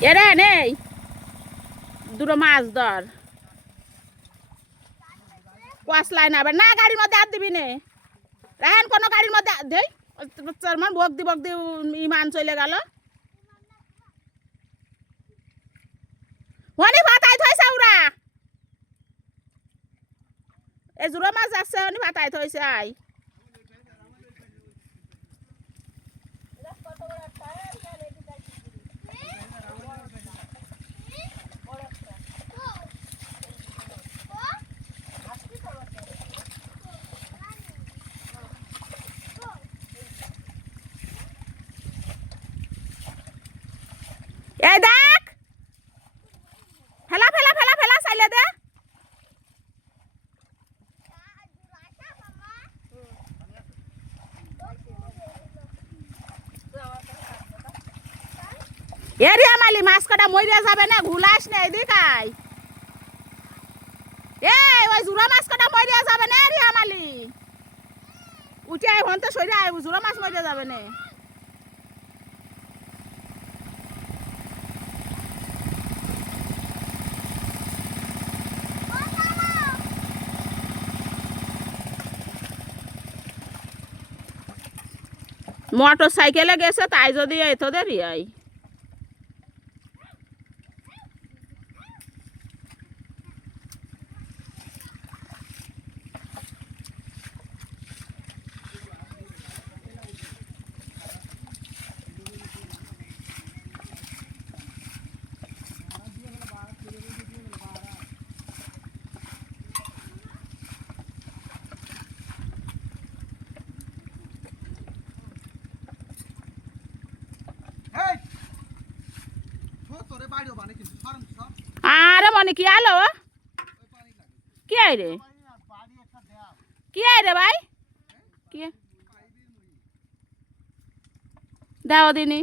এরে নেই দুটো মাছ ধর কসলাই না না গাড়ির মধ্যে আর দিবি নে রাহেন কোনো গাড়ির মধ্যে দেই মানে বকদি ইমান চলে গেল হনি ভাতাই থইছে ওরা এই জোড়া মাছ আছে হনি ভাতাই থইছে আই এই দেখ ফেলা ফেলা ফেলা ফেলা চাইলে দে এরিয়া মালি মাছ কটা মরিয়া যাবে না ঘুলাস না এদিক আই এই ওই জুরা মাছ কটা মরিয়া যাবে না এরিয়া মালি উঠে আই হন তো সরে আই জুরা মাছ মরিয়া যাবে না মোটর সাইকেলে গেছে তাই যদি এতদের আই আরে মনে কি আলো কি আই রে কি আই রে ভাই কি দাও দিনি